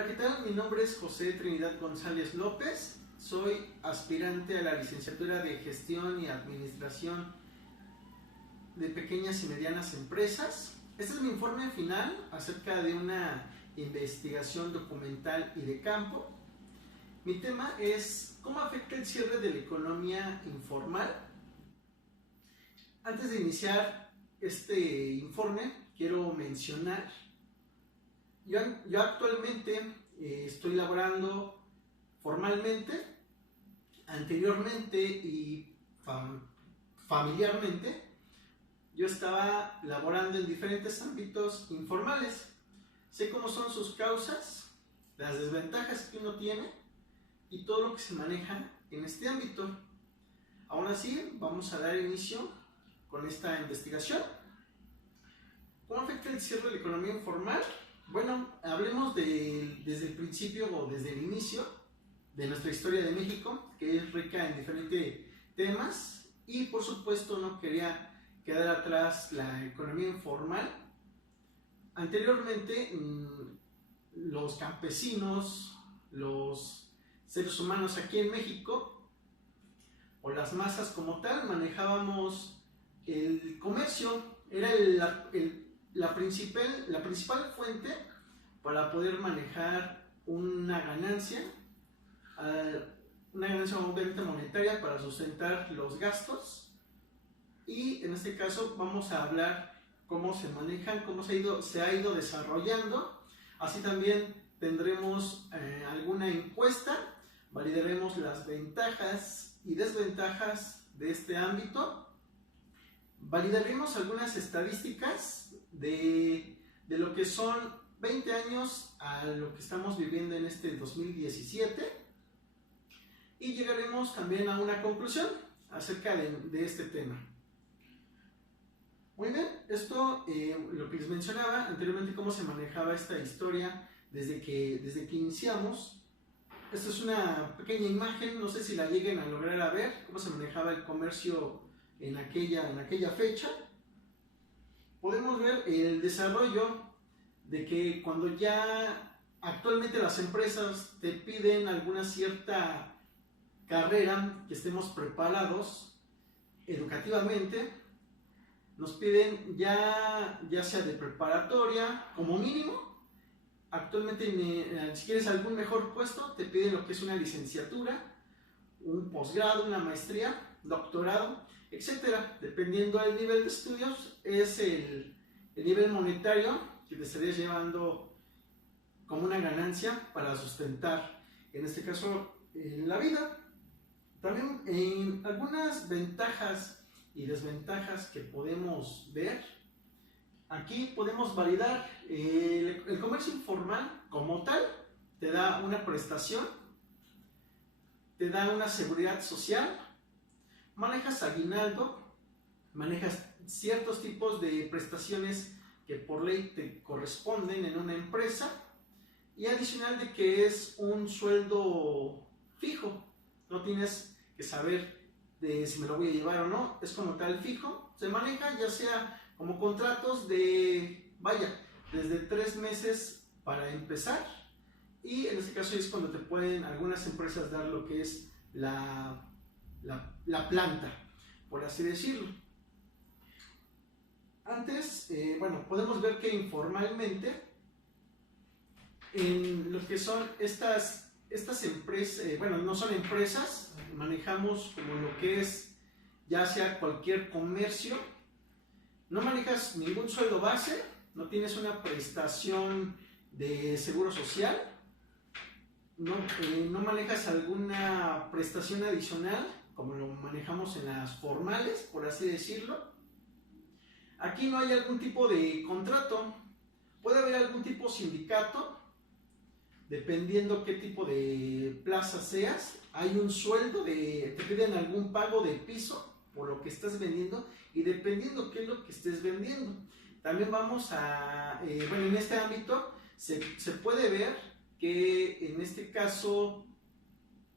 Hola, ¿qué tal? Mi nombre es José Trinidad González López. Soy aspirante a la licenciatura de Gestión y Administración de Pequeñas y Medianas Empresas. Este es mi informe final acerca de una investigación documental y de campo. Mi tema es ¿cómo afecta el cierre de la economía informal? Antes de iniciar este informe, quiero mencionar yo actualmente estoy laborando formalmente, anteriormente y familiarmente. Yo estaba laborando en diferentes ámbitos informales. Sé cómo son sus causas, las desventajas que uno tiene y todo lo que se maneja en este ámbito. Aún así, vamos a dar inicio con esta investigación. ¿Cómo afecta el cierre de la economía informal? Bueno, hablemos desde el principio o desde el inicio de nuestra historia de México, que es rica en diferentes temas, y por supuesto no quería quedar atrás la economía informal. Anteriormente, los campesinos, los seres humanos aquí en México, o las masas como tal, manejábamos el comercio. Era la principal fuente para poder manejar una ganancia obviamente monetaria para sustentar los gastos. Y en este caso vamos a hablar cómo se manejan, cómo se ha ido desarrollando. Así también tendremos alguna encuesta, validaremos las ventajas y desventajas de este ámbito. Validaremos algunas estadísticas de lo que son 20 años a lo que estamos viviendo en este 2017 y llegaremos también a una conclusión acerca de este tema. Muy bien, esto lo que les mencionaba anteriormente, cómo se manejaba esta historia desde que iniciamos. Esta es una pequeña imagen, no sé si la lleguen a lograr a ver, cómo se manejaba el comercio en aquella fecha. Podemos ver el desarrollo de que cuando ya actualmente las empresas te piden alguna cierta carrera, que estemos preparados educativamente, nos piden ya sea de preparatoria como mínimo. Actualmente, si quieres algún mejor puesto, te piden lo que es una licenciatura, un posgrado, una maestría, doctorado, etcétera. Dependiendo del nivel de estudios, es el nivel monetario que te estarías llevando como una ganancia para sustentar, en este caso, la vida. También en algunas ventajas y desventajas que podemos ver, aquí podemos validar el comercio informal como tal. Te da una prestación, te da una seguridad social, manejas aguinaldo, manejas ciertos tipos de prestaciones que por ley te corresponden en una empresa, y adicional de que es un sueldo fijo, no tienes que saber de si me lo voy a llevar o no, es como tal fijo. Se maneja ya sea como contratos de, desde 3 meses para empezar, y en este caso es cuando te pueden algunas empresas dar lo que es la planta, por así decirlo. Antes, podemos ver que informalmente, en lo que son estas empresas, no son empresas, manejamos como lo que es ya sea cualquier comercio. No manejas ningún sueldo base, no tienes una prestación de seguro social, no manejas alguna prestación adicional como lo manejamos en las formales, por así decirlo. Aquí no hay algún tipo de contrato, puede haber algún tipo de sindicato, dependiendo qué tipo de plaza seas. Hay un sueldo, te piden algún pago de piso por lo que estás vendiendo, y dependiendo qué es lo que estés vendiendo. También vamos a, en este ámbito se puede ver que en este caso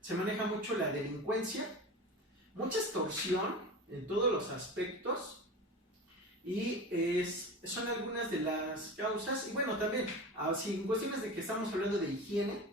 se maneja mucho la delincuencia, mucha extorsión en todos los aspectos, y son algunas de las causas. Y bueno, también, si en cuestiones de que estamos hablando de higiene,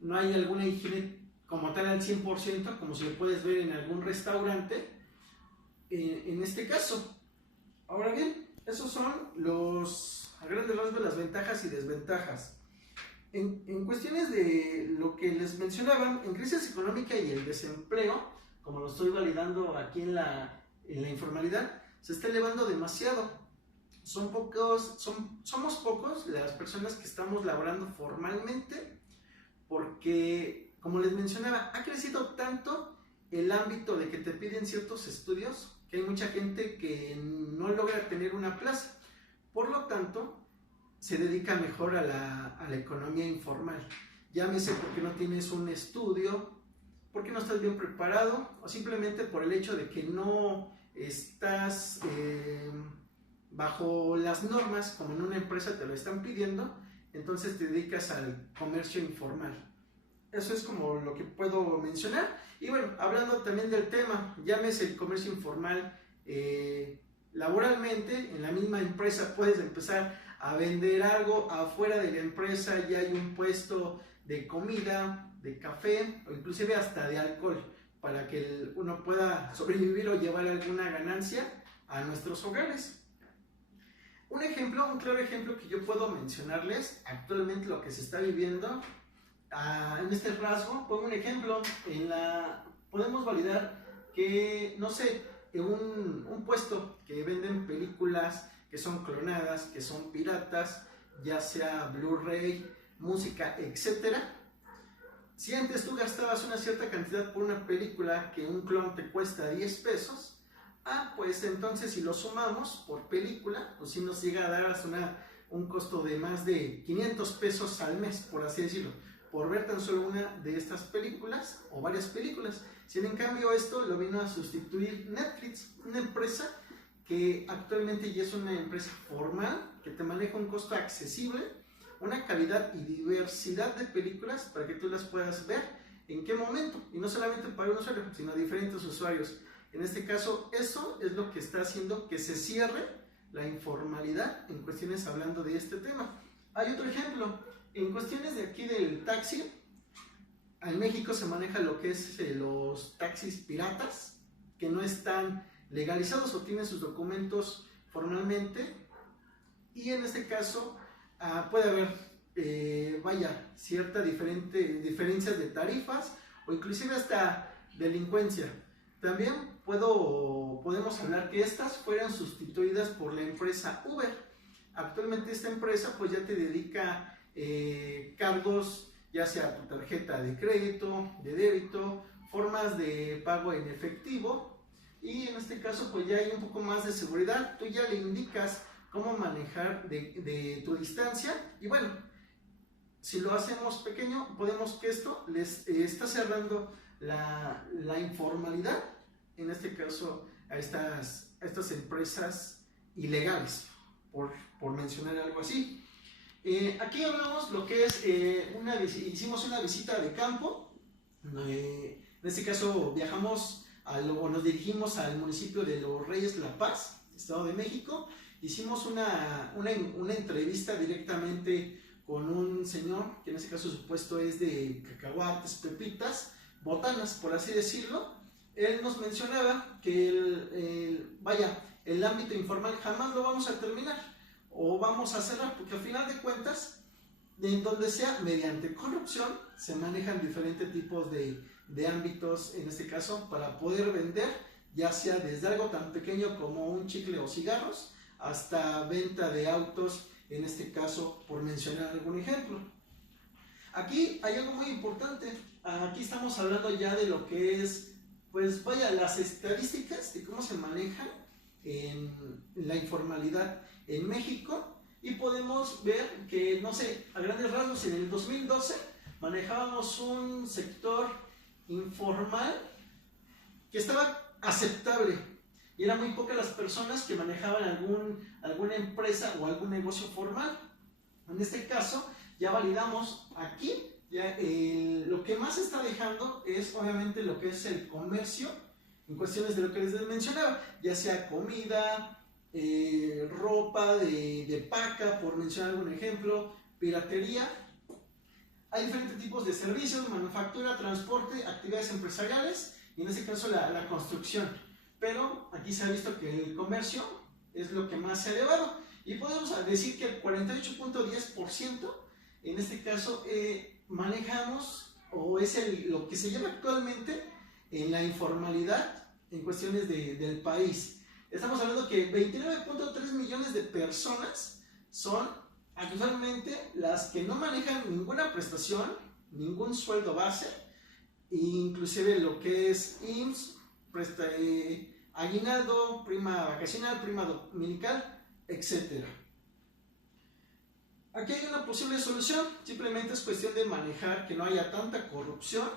no hay alguna higiene como tal al 100%, como si lo puedes ver en algún restaurante, en este caso. Ahora bien, esos son a grandes rasgos, las ventajas y desventajas. En cuestiones de lo que les mencionaba, en crisis económica y el desempleo, como lo estoy validando aquí en la informalidad, se está elevando demasiado. Somos pocos las personas que estamos laborando formalmente, porque, como les mencionaba, ha crecido tanto el ámbito de que te piden ciertos estudios, que hay mucha gente que no logra tener una plaza. Por lo tanto, se dedica mejor a la economía informal. Llámese porque no tienes un estudio, porque no estás bien preparado, o simplemente por el hecho de que no estás bajo las normas, como en una empresa te lo están pidiendo, entonces te dedicas al comercio informal. Eso es como lo que puedo mencionar. Y bueno, hablando también del tema, llámese el comercio informal, laboralmente, en la misma empresa puedes empezar a vender algo afuera de la empresa, ya hay un puesto de comida, de café, o inclusive hasta de alcohol, para que uno pueda sobrevivir o llevar alguna ganancia a nuestros hogares. Un claro ejemplo que yo puedo mencionarles, actualmente lo que se está viviendo, en este rasgo, pongo un ejemplo, podemos validar que, no sé, un puesto que venden películas que son clonadas, que son piratas, ya sea Blu-ray, música, etc. Si antes tú gastabas una cierta cantidad por una película que un clon te cuesta 10 pesos, pues entonces si lo sumamos por película, pues sí nos llega a dar un costo de más de 500 pesos al mes, por así decirlo, por ver tan solo una de estas películas o varias películas. Si en cambio esto lo vino a sustituir Netflix, una empresa que actualmente ya es una empresa formal, que te maneja un costo accesible, una calidad y diversidad de películas para que tú las puedas ver en qué momento, y no solamente para un usuario, sino diferentes usuarios. En este caso, eso es lo que está haciendo que se cierre la informalidad en cuestiones hablando de este tema. Hay otro ejemplo, en cuestiones de aquí del taxi, en México se maneja lo que es los taxis piratas, que no están legalizados o tienen sus documentos formalmente, y en este caso puede haber cierta diferencias de tarifas o inclusive hasta delincuencia. También podemos hablar que estas fueran sustituidas por la empresa Uber. Actualmente esta empresa pues ya te dedica cargos, ya sea tu tarjeta de crédito, de débito, formas de pago en efectivo, y en este caso pues ya hay un poco más de seguridad. Tú ya le indicas cómo manejar de tu distancia, y bueno, si lo hacemos pequeño, podemos que esto les está cerrando la informalidad, en este caso a estas empresas ilegales, por mencionar algo así. Aquí hablamos lo que es, hicimos una visita de campo, en este caso viajamos o nos dirigimos al municipio de Los Reyes La Paz, Estado de México. Hicimos una entrevista directamente con un señor, que en este caso su puesto es de cacahuates, pepitas, botanas, por así decirlo. Él nos mencionaba que el ámbito informal jamás lo vamos a terminar o vamos a cerrar, porque al final de cuentas, en donde sea mediante corrupción, se manejan diferentes tipos de ámbitos, en este caso, para poder vender, ya sea desde algo tan pequeño como un chicle o cigarros, hasta venta de autos, en este caso, por mencionar algún ejemplo. Aquí hay algo muy importante. Aquí estamos hablando ya de lo que es, las estadísticas de cómo se maneja en la informalidad en México, y podemos ver que, no sé, a grandes rasgos, en el 2012 manejábamos un sector informal que estaba aceptable, y eran muy pocas las personas que manejaban alguna empresa o algún negocio formal. En este caso, ya validamos aquí, lo que más se está dejando es obviamente lo que es el comercio, en cuestiones de lo que les mencionaba, ya sea comida, ropa de paca, por mencionar algún ejemplo, piratería. Hay diferentes tipos de servicios: manufactura, transporte, actividades empresariales y en este caso la construcción. Pero aquí se ha visto que el comercio es lo que más se ha elevado y podemos decir que el 48.10% en este caso manejamos o es lo que se lleva actualmente en la informalidad en cuestiones del país. Estamos hablando que 29.3 millones de personas son actualmente las que no manejan ninguna prestación, ningún sueldo base, inclusive lo que es IMSS, aguinaldo, prima vacacional, prima dominical, etc. Aquí hay una posible solución, simplemente es cuestión de manejar que no haya tanta corrupción,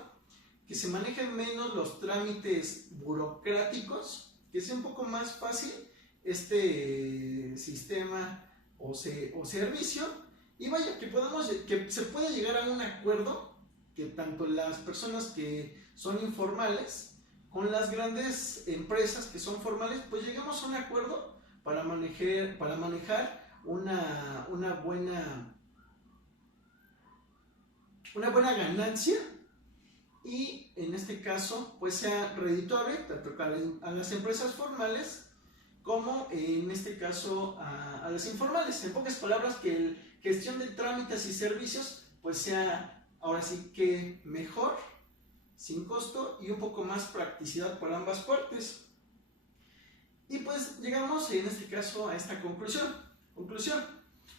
que se manejen menos los trámites burocráticos, que sea un poco más fácil este sistema o servicio, y vaya, que se pueda llegar a un acuerdo, que tanto las personas que son informales con las grandes empresas que son formales, pues llegamos a un acuerdo para manejar una buena ganancia, y en este caso pues sea redituable tanto a las empresas formales como en este caso a las informales. En pocas palabras, que la gestión de trámites y servicios pues sea ahora sí que mejor, sin costo y un poco más practicidad por ambas partes. Y pues llegamos en este caso a esta conclusión.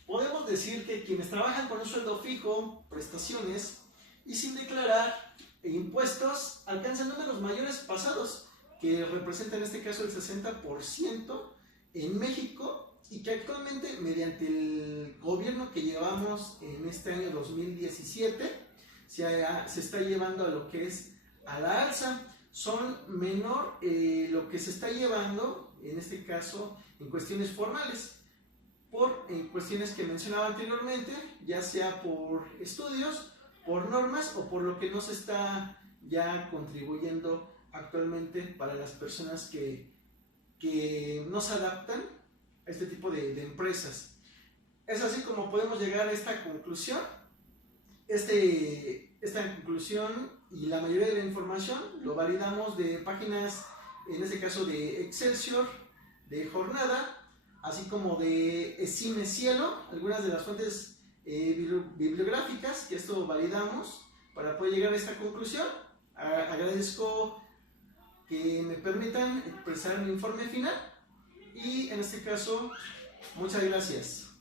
Podemos decir que quienes trabajan con un sueldo fijo, prestaciones y sin declarar impuestos alcanzan números mayores pasados, que representa en este caso el 60% en México, y que actualmente mediante el gobierno que llevamos en este año 2017 se está llevando a lo que es a la alza. Son menor lo que se está llevando en este caso en cuestiones formales, por cuestiones que mencionaba anteriormente, ya sea por estudios, por normas o por lo que no se está ya contribuyendo actualmente para las personas que no se adaptan a este tipo de empresas. Es así como podemos llegar a esta conclusión. Esta conclusión y la mayoría de la información lo validamos de páginas, en este caso de Excelsior, de Jornada, así como de Cine Cielo, algunas de las fuentes bibliográficas que esto validamos para poder llegar a esta conclusión. Agradezco que me permitan expresar mi informe final y en este caso muchas gracias.